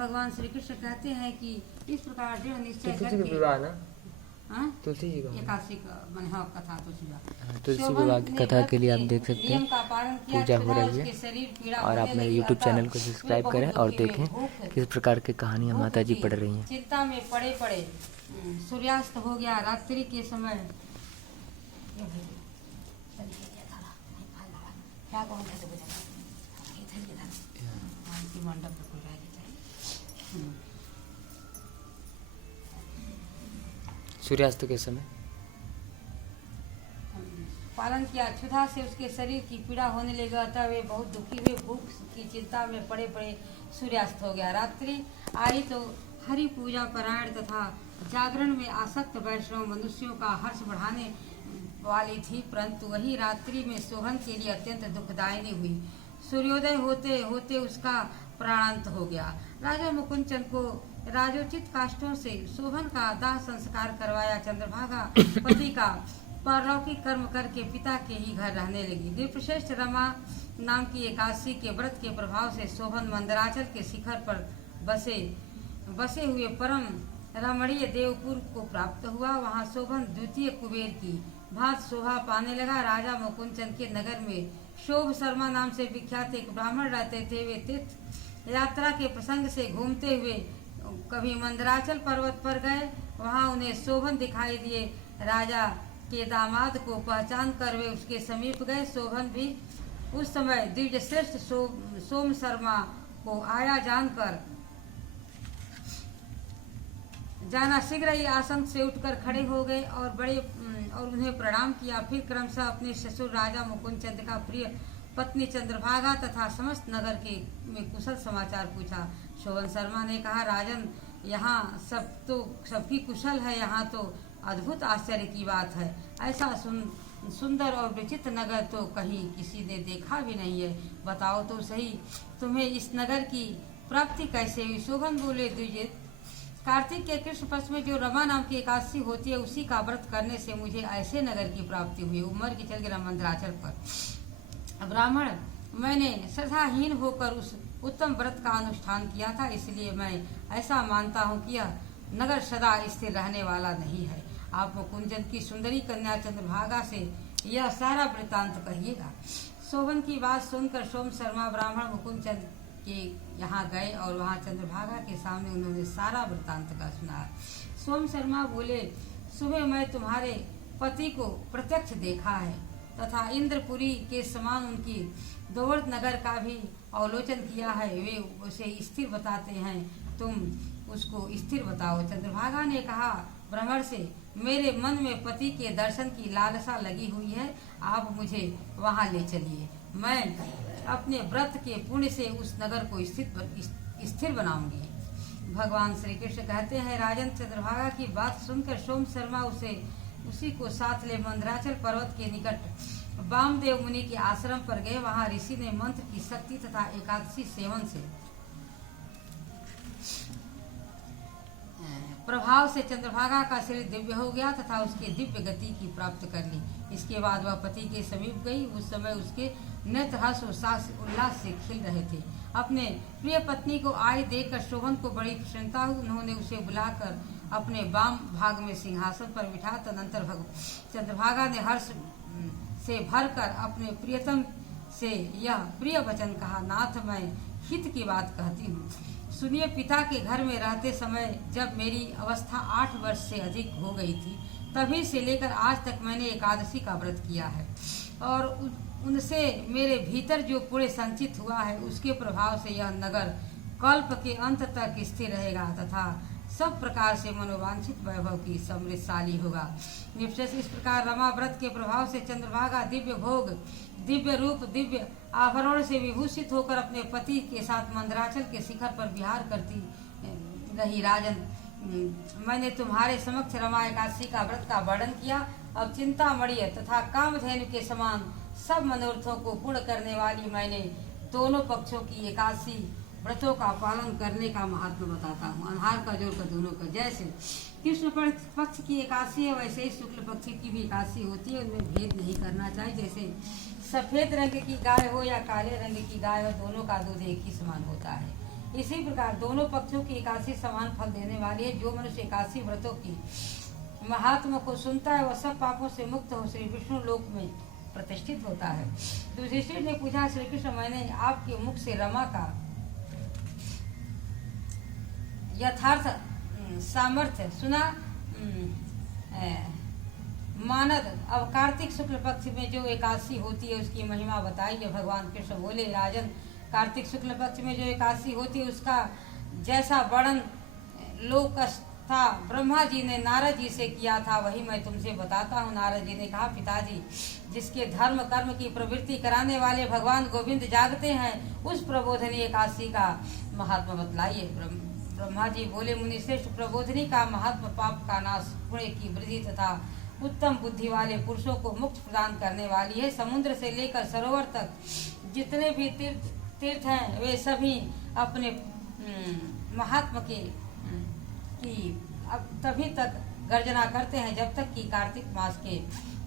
भगवान श्री कृष्ण कहते हैं कि इस प्रकार दृढ़ निश्चय तुलसी का करके विवाह ना, हाँ? तुलसी जी का एकादशी का मन हाँ कथा तुलसी तुलसी विवाह की कथा के लिए आप देख सकते हैं पूजा हो रही है। और आप मेरे YouTube चैनल को सब्सक्राइब करें और देखें किस प्रकार की कहानियाँ माता जी पढ़ रही हैं। चिंता में पड़े पड़े सूर्यास्त हो गया रात्रि के समय। सूर्यास्त के समय पालन किया, क्षुधा से उसके शरीर की पीड़ा होने लगा, अतः वे बहुत दुखी हुए, भूख की चिंता में पड़े पड़े सूर्यास्त हो गया। रात्रि आई तो हरि पूजा परायण तथा जागरण में आसक्त वैष्णव मनुष्यों का हर्ष बढ़ाने वाली थी, परंतु वही रात्रि में सोहन के लिए अत्यंत दुखदायिनी हुई। सूर्योदय होते होते उसका प्राणांत हो गया। राजा मुकुंदचंद को राजोचित काष्ठों से शोभन का दाह संस्कार करवाया। चंद्रभागा पति का पारलौकिक कर्म करके पिता के ही घर रहने लगी। द्विप्रश्रेष्ठ रमा नाम की एकादशी के व्रत के प्रभाव से शोभन मंदराचल के शिखर पर बसे हुए परम रमणीय देवपुर को प्राप्त हुआ। वहां शोभन द्वितीय कुबेर की भांत शोभा पाने लगा। राजा मुकुंदचंद के नगर में शोभ शर्मा नाम से विख्यात एक ब्राह्मण रहते थे। वे तीर्थ यात्रा के प्रसंग से घूमते हुए कभी मंदराचल पर्वत पर गए, वहां उन्हें शोभन दिखाई दिए। राजा के दामाद को पहचान कर वे उसके समीप गए। शोभन भी उस समय दिव्य श्रेष्ठ सोम शर्मा को आया जाना शीघ्र ही आसन से उठकर खड़े हो गए और उन्हें प्रणाम किया। फिर क्रमशः अपने ससुर राजा मुकुंदचंद का प्रिय पत्नी चंद्रभागा तथा समस्त नगर के में कुशल समाचार पूछा। शोभन शर्मा ने कहा, राजन, यहाँ सबकी कुशल है। यहाँ तो अद्भुत आश्चर्य की बात है। ऐसा सुंदर और विचित्र नगर तो कहीं किसी ने देखा भी नहीं है। बताओ तो सही, तुम्हें इस नगर की प्राप्ति कैसे हुई? शोभन बोले, द्विजित, कार्तिक के कृष्ण पक्ष में जो रमा नाम की एकादशी होती है, उसी का व्रत करने से मुझे ऐसे नगर की प्राप्ति हुई। उमर की चल गया मंदराचल पर। ब्राह्मण, मैंने श्रद्धाहीन होकर उस उत्तम व्रत का अनुष्ठान किया था, इसलिए मैं ऐसा मानता हूँ कि यह नगर सदा स्थिर रहने वाला नहीं है। आप मुकुंदचंद की सुंदरी कन्या चंद्रभागा से यह सारा वृतांत कहिएगा। शोभन की बात सुनकर सोम शर्मा ब्राह्मण मुकुंदचंद के यहाँ गए और वहाँ चंद्रभागा के सामने उन्होंने सारा वृतांत का सुना। सोम शर्मा बोले, सुबह मैं तुम्हारे पति को प्रत्यक्ष देखा है तथा इंद्रपुरी के समान उनकी दोवर्त नगर का भी अवलोकन किया है। वे उसे स्थिर बताते हैं, तुम उसको स्थिर बताओ। चंद्रभागा ने कहा ब्राह्मण से, मेरे मन में पति के दर्शन की लालसा लगी हुई है, आप मुझे वहां ले चलिए। मैं अपने व्रत के पुण्य से उस नगर को स्थिर बनाऊंगी। भगवान श्री कृष्ण कहते हैं, राजन, चंद्रभागा की बात सुनकर सोम शर्मा उसी को साथ ले मंदराचल पर्वत के निकट वामदेव मुनि के आश्रम पर गए। वहां ऋषि ने मंत्र की शक्ति तथा एकादशी सेवन से प्रभाव से चंद्रभागा का शरीर दिव्य हो गया तथा उसके दिव्य गति की प्राप्त कर ली। इसके बाद वह पति के समीप गई। उस समय उसके नेत्र हर्ष उल्लास से खिल रहे थे। अपने प्रिय पत्नी को आए देखकर शोभन को बड़ी प्रसन्नता हुई। उन्होंने उसे बुलाकर अपने वाम भाग में सिंहासन पर बिठा। तदनंतर चंद्रभागा ने हर्ष से भरकर अपने प्रियतम से यह प्रिय वचन कहा, नाथ, मैं हित की बात कहती हूँ। सुनिए, पिता के घर में रहते समय जब मेरी अवस्था 8 वर्ष से अधिक हो गई थी, तभी से लेकर आज तक मैंने एकादशी का व्रत किया है और उनसे मेरे भीतर जो पुण्य संचित हुआ है, उसके प्रभाव से यह नगर कल्प के अंत तक स्थिर रहेगा तथा सब प्रकार से मनोवांछित वैभव की समृद्धशाली होगा। निश्चय इस प्रकार रमा व्रत के प्रभाव से चंद्रभागा दिव्य भोग, दिव्य रूप, दिव्य आभरण से विभूषित होकर अपने पति के साथ मंदराचल के शिखर पर विहार करती रही। राजन, मैंने तुम्हारे समक्ष रमा एकादशी का व्रत का वर्णन किया। अब चिंतामणि तथा कामधेनु के समान सब मनोरथों को पूर्ण करने वाली मैंने दोनों पक्षों की एकादशी व्रतों का पालन करने का महत्व बताता हूँ। अनहार का जोर का दोनों का। जैसे कृष्ण पक्ष की एकादशी है, वैसे ही शुक्ल पक्ष की भी एकादशी होती है। उनमें भेद नहीं करना चाहिए। जैसे सफेद रंग की गाय हो या काले रंग की गाय हो, दोनों का दूध एक ही समान होता है। इसी प्रकार दोनों पक्षों की एकादशी समान फल देने वाली है। जो मनुष्य एकादशी व्रतों की महात्मा को सुनता है वह सब पापों से मुक्त हो श्री विष्णु लोक में प्रतिष्ठित होता है। तो युधिष्ठिर ने पूछा, श्री कृष्ण मैंने आपके मुख से रमा का यथार्थ सामर्थ्य सुना। मानद अब कार्तिक शुक्ल पक्ष में जो एकादशी होती है उसकी महिमा बताइए। भगवान कृष्ण बोले, राजन कार्तिक शुक्ल पक्ष में जो एकादशी होती है उसका जैसा वर्णन लोकस्थ था ब्रह्मा जी ने नारद जी से किया था वही मैं तुमसे बताता हूँ। नारद जी ने कहा, पिताजी जिसके धर्म कर्म की प्रवृत्ति कराने वाले भगवान गोविंद जागते हैं उस प्रबोधनी एकादशी का महात्मा बतलाइए। ब्रह्मा जी बोले, मुनिश्रेष्ठ प्रबोधनी का महात्मा पाप का नाश, पुण्य की वृद्धि तथा उत्तम बुद्धि वाले पुरुषों को मुक्त प्रदान करने वाली है। समुद्र से लेकर सरोवर तक जितने भी तीर्थ हैं वे सभी अपने महात्मा की अब तभी तक गर्जना करते हैं जब तक कि कार्तिक मास के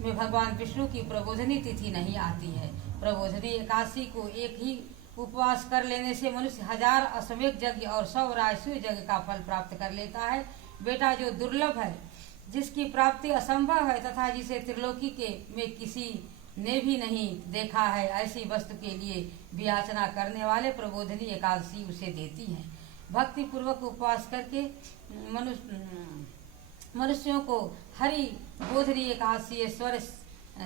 में भगवान विष्णु की प्रबोधनी तिथि नहीं आती है। प्रबोधनी एकादशी को एक ही उपवास कर लेने से मनुष्य 1000 अश्वमेध यज्ञ और 100 राजसूय यज्ञ का फल प्राप्त कर लेता है। बेटा, जो दुर्लभ है, जिसकी प्राप्ति असंभव है तथा जिसे त्रिलोकी के में किसी ने भी नहीं देखा है, ऐसी वस्तु के लिए वियाचना करने वाले प्रबोधनी एकादशी उसे देती है। भक्ति पूर्वक उपवास करके मनुष्यों को हरि बोधनी एकादशी ऐश्वर्य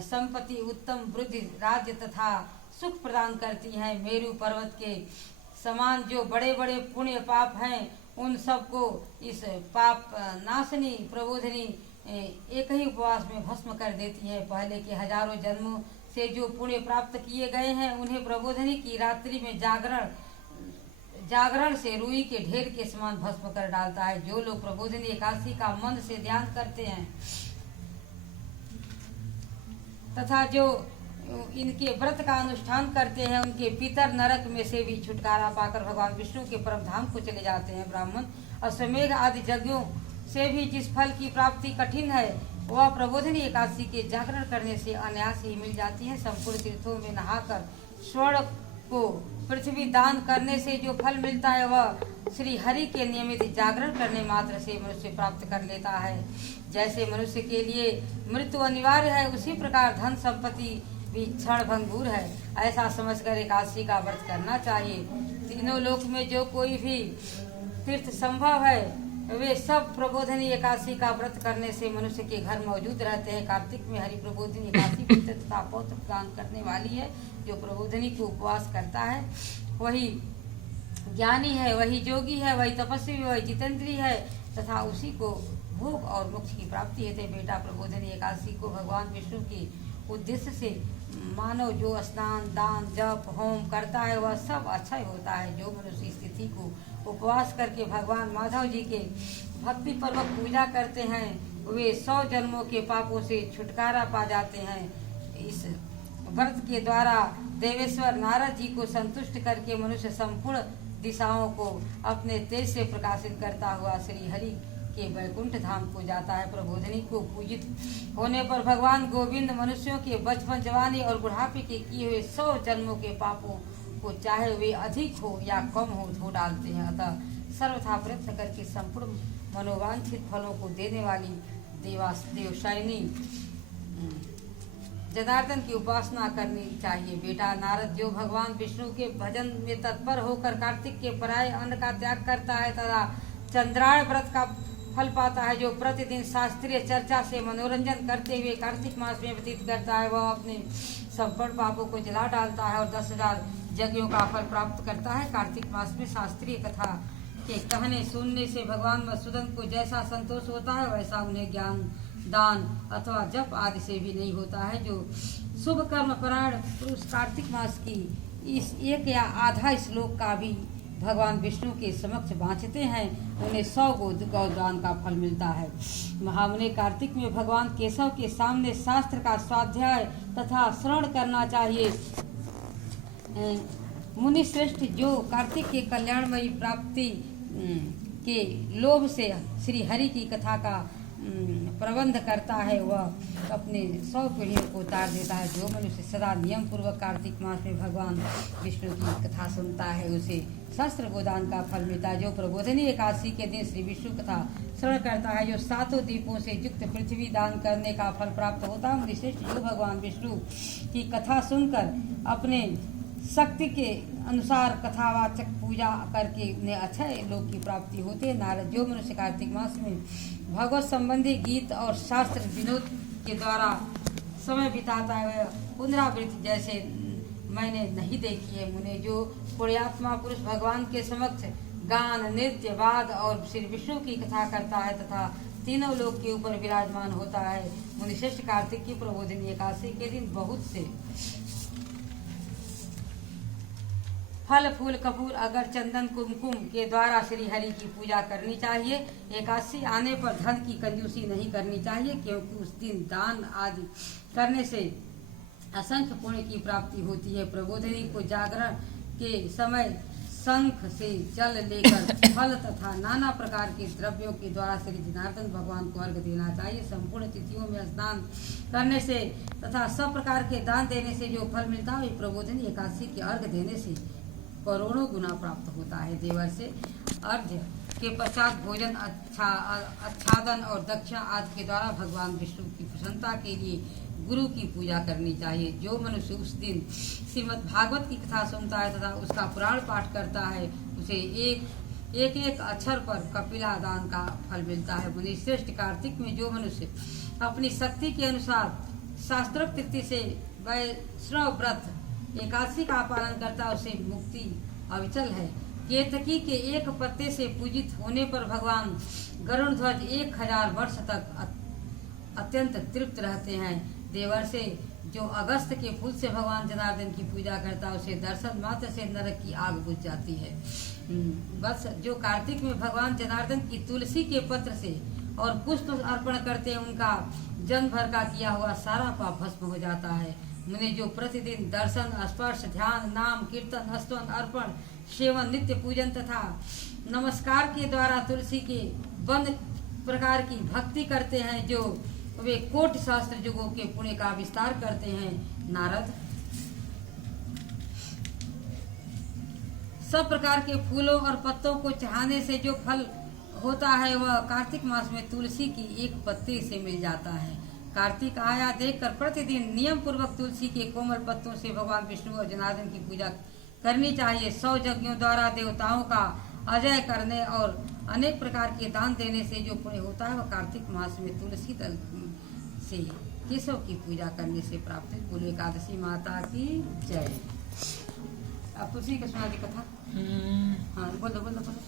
संपत्ति उत्तम वृद्धि राज्य तथा सुख प्रदान करती है। मेरु पर्वत के समान जो बड़े बड़े पुण्य पाप हैं उन सबको इस पाप नाशनी प्रबोधनी एक ही उपवास में भस्म कर देती है। पहले के हजारों जन्मों से जो पुण्य प्राप्त किए गए हैं उन्हें प्रबोधनी की रात्रि में जागरण से रुई के ढेर के समान भस्म कर डालता है। जो लोग प्रबोधनी एकादशी का मन से ध्यान करते हैं तथा जो इनके व्रत का अनुष्ठान करते हैं उनके पितर नरक में से भी छुटकारा पाकर भगवान विष्णु के परम धाम को चले जाते हैं। ब्राह्मण अश्वमेध आदि यज्ञों से भी जिस फल की प्राप्ति कठिन है वह प्रबोधनी एकादशी के जागरण करने से अनायास ही मिल जाती है। संपूर्ण तीर्थों में नहाकर स्वर्ण को पृथ्वी दान करने से जो फल मिलता है वह श्री हरि के नियमित जागरण करने मात्र से मनुष्य प्राप्त कर लेता है। जैसे मनुष्य के लिए मृत्यु अनिवार्य है उसी प्रकार धन संपत्ति भी क्षण भंगुर है। ऐसा समझकर एकादशी का व्रत करना चाहिए। तीनों लोक में जो कोई भी तीर्थ संभव है वे सब प्रबोधनी एकादशी का व्रत करने से मनुष्य के घर मौजूद रहते हैं। कार्तिक में हरि प्रबोधनी एकादशी पुत्र तथा पौत्र प्रदान करने वाली है। जो प्रबोधनी को उपवास करता है वही ज्ञानी है, वही जोगी है, वही तपस्वी, वही जितेंद्री है तथा उसी को भोग और मोक्ष की प्राप्ति है। बेटा, प्रबोधनी एकादशी को भगवान विष्णु के उद्देश्य से मानव जो स्नान दान जप होम करता है वह सब अच्छा ही होता है। जो मनुष्य स्थिति को उपवास करके भगवान माधव जी के भक्ति पूर्वक पूजा करते हैं वे 100 जन्मों के पापों से छुटकारा पा जाते हैं। इस व्रत के द्वारा देवेश्वर नारद जी को संतुष्ट करके मनुष्य संपूर्ण दिशाओं को अपने तेज से प्रकाशित करता हुआ श्री हरि के वैकुंठ धाम को जाता है। प्रबोधनी को पूजित होने पर भगवान गोविंद मनुष्यों के बचपन जवानी और बुढ़ापे के किए हुए 100 जन्मों के पापों को चाहे वे अधिक हो या कम हो धो डालते हैं। अतः सर्वथा प्रयत्न करके संपूर्ण मनोवांछित फलों को देने वाली देवशायिनी जनार्दन की उपासना करनी चाहिए। बेटा नारद, जो भगवान विष्णु के भजन में तत्पर होकर कार्तिक के पराये अन्न का त्याग करता है तथा चंद्रायण व्रत का फल पाता है, जो प्रतिदिन शास्त्रीय चर्चा से मनोरंजन करते हुए कार्तिक मास में व्यतीत करता है, वह अपने संपूर्ण पापों को जला डालता है और 10,000 यज्ञों का फल प्राप्त करता है। कार्तिक मास में शास्त्रीय कथा के कहने सुनने से भगवान मधुसूदन को जैसा संतोष होता है वैसा उन्हें ज्ञान दान अथवा जप आदि से भी नहीं होता है। जो शुभ कर्म परायण पुरुष कार्तिक मास की इस एक या आधा श्लोक का भी भगवान विष्णु के समक्ष बाँचते हैं उन्हें 100 गौदान का फल मिलता है। महामुनि, कार्तिक में भगवान केशव के सामने शास्त्र का स्वाध्याय तथा श्रवण करना चाहिए। मुनि श्रेष्ठ, जो कार्तिक के कल्याणमयी प्राप्ति के लोभ से श्री हरि की कथा का प्रबंध करता है वह अपने 100 पीढ़ियों को उतार देता है। जो मनुष्य सदा नियम पूर्वक कार्तिक मास में भगवान विष्णु की कथा सुनता है उसे सहस्त्र गोदान का फल मिलता है। जो प्रबोधनी एकादशी के दिन श्री विष्णु कथा श्रवण करता है, जो 7 दीपों से युक्त पृथ्वी दान करने का फल प्राप्त होता है। मुनिश्रेष्ठ, जो भगवान विष्णु की कथा सुनकर अपने शक्ति के अनुसार कथावाचक पूजा करके उन्हें अक्षय लोक की प्राप्ति होती है। नारद, जो मनुष्य कार्तिक मास में भगवत संबंधी गीत और शास्त्र विनोद के द्वारा समय बिताता है वह पुनरावृत्ति जैसे मैंने नहीं देखी है। मुने, जो पुण्यात्मा पुरुष भगवान के समक्ष गान, नृत्य, वाद और श्री विष्णु की कथा करता है तथा तीनों लोक के ऊपर विराजमान होता है। मुनिश्रेष्ठ, कार्तिक की प्रबोधिनी एकादशी के दिन बहुत से फल, फूल, कपूर, अगर, चंदन, कुमकुम के द्वारा श्री हरि की पूजा करनी चाहिए। एकादशी आने पर धन की कंजूसी नहीं करनी चाहिए, क्योंकि उस दिन दान आदि करने से असंख्य पुण्य की प्राप्ति होती है। प्रबोधिनी को जागरण के समय शंख से जल लेकर फल तथा नाना प्रकार के द्रव्यों के द्वारा श्री जनार्दन भगवान को अर्घ देना चाहिए। संपूर्ण तिथियों में स्नान करने से तथा सब प्रकार के दान देने से जो फल मिलता है वही प्रबोधिनी एकादशी के अर्घ देने से करोड़ों गुना प्राप्त होता है। देवर से अर्घ्य के पश्चात भोजन, आच्छादन और दक्षिणा आदि के द्वारा भगवान विष्णु की प्रसन्नता के लिए गुरु की पूजा करनी चाहिए। जो मनुष्य उस दिन श्रीमद् भागवत की कथा सुनता है तथा उसका पुराण पाठ करता है उसे एक अक्षर पर कपिला दान का फल मिलता है। मुनिश्रेष्ठ, कार्तिक में जो मनुष्य अपनी शक्ति के अनुसार शास्त्रोक्त तिथि से वैष्णव व्रत एकादशी का पालन करता उसे मुक्ति अविचल है। केतकी के एक पत्ते से पूजित होने पर भगवान गरुड़ ध्वज 1000 वर्ष तक अत्यंत तृप्त रहते हैं। देवर से, जो अगस्त के फूल से भगवान जनार्दन की पूजा करता उसे दर्शन मात्र से नरक की आग बुझ जाती है। बस, जो कार्तिक में भगवान जनार्दन की तुलसी के पत्र से और पुष्प अर्पण करते हैं उनका जन्म भर का किया हुआ सारा पाप भस्म हो जाता है। मुने, जो प्रतिदिन दर्शन, स्पर्श, ध्यान, नाम, कीर्तन, स्तवन, अर्पण, सेवन, नित्य पूजन तथा नमस्कार के द्वारा तुलसी के वन प्रकार की भक्ति करते हैं, जो वे कोटि शास्त्र युगों के पुण्य का विस्तार करते हैं। नारद, सब प्रकार के फूलों और पत्तों को चढ़ाने से जो फल होता है वह कार्तिक मास में तुलसी की एक पत्ती से मिल जाता है। कार्तिक आया देखकर प्रतिदिन नियम पूर्वक तुलसी के कोमल पत्तों से भगवान विष्णु और जनार्दन की पूजा करनी चाहिए। 100 यज्ञों द्वारा देवताओं का अजय करने और अनेक प्रकार के दान देने से जो पुण्य होता है वह कार्तिक मास में तुलसी दल से केशव की पूजा करने से प्राप्त है। बोलो एकादशी माता की जय। अब तुलसी का सुना दी कथा। हाँ, बोलो बोलो बोलो।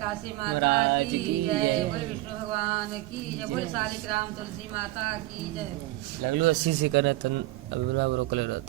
काशी माता की जय। बोले विष्णु भगवान की जय। बोले शालिग्राम तुलसी माता की जय। लगलो 80 से करे तन अभी बराबर रोकले रहती।